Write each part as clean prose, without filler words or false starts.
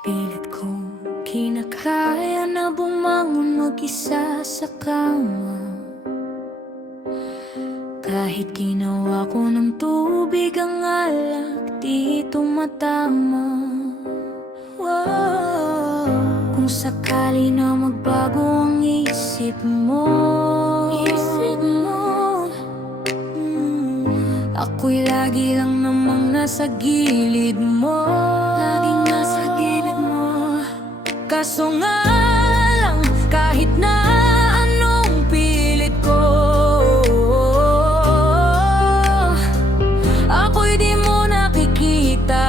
Pilit kong kinakaya na bumangon mag-isa sa kama, kahit ginawa ko ng tubig ang alak, di tumatama. Kung sakali na magbago ang isip mo, ako'y lagi lang namang nasa gilid mo, laging nasa gilid mo. Kaso nga lang, kahit na anong pilit ko, ako'y di mo nakikita.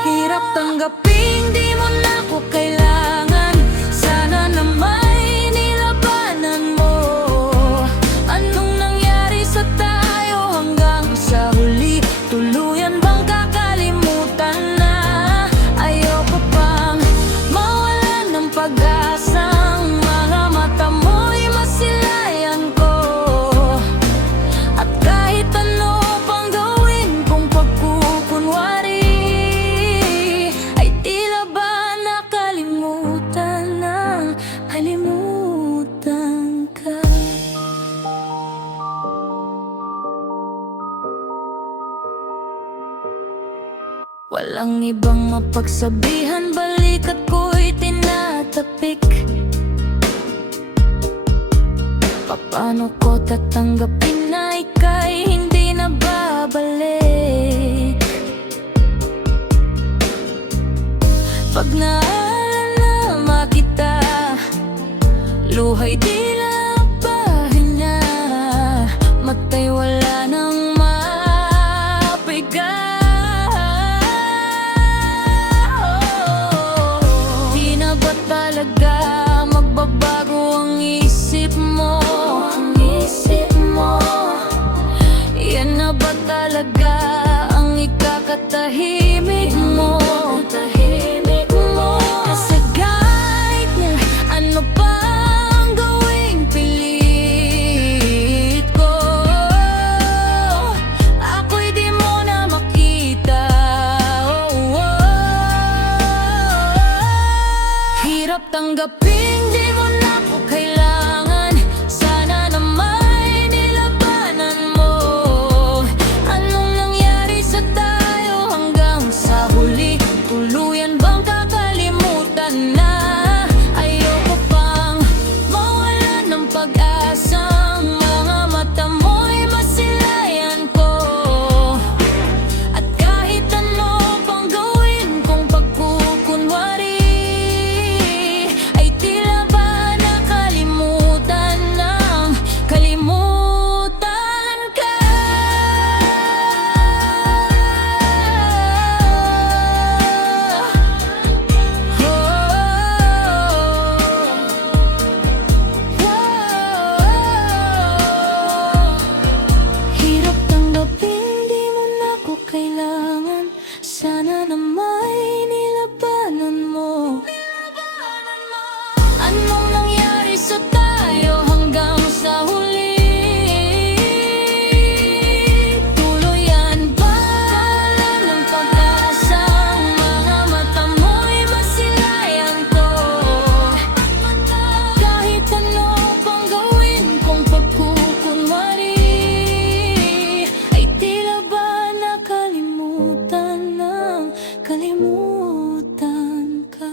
Hirap tanggapin, di mo na ko kailangan. Sana na may nilabanan mo. Anong nangyari sa tayo hanggang sa huli? Tuluyan bang kakalimutan na? Ayoko pang mawalan ng pag-asang mga mata mo'y masilayan ko. At kahit ano pang gawin kong pagkukunwari, ay tila ba nakalimutan na, kalimutan ka. Walang ibang mapagsabihan, balikat ko'y tinatapik. Paano ko tatanggapin na ika'y hindi na babalik? Pag naalala kita, luha'y tila pahinga, mata'y wala nang mapiga. Di na ba talaga magbabago ang isip mo? Yan na ba talaga ang ikakatahimik mo? Kasi kahit na ano pa ang gawing pilit ko, ako'y di mo na makita. Hirap tanggapin, di mo na ko kailangan. Sana na may nilabanan mo. Anong nangyari sa tayo hanggang sa huli? Tuluyan bang kakalimutan na? Ayoko pang mawalan ng pag-asang mga mata mo'y masilayan ko. At kahit ano pang gawin kong pagkukunwari, ay tila ba nakalimutan ng, kalimutan ka. Hirap tanggapin, di mo na ko kailangan. Sana na may nilabanan mo. Anong nangyari sa tayo hanggang sa huli? Tuluyan ba wala ng pag-asang mga mata mo'y masilayan ko? Kahit ano pang gawin kong pagkukunwari, ay tila ba nakalimutan ng, kalimutan ka.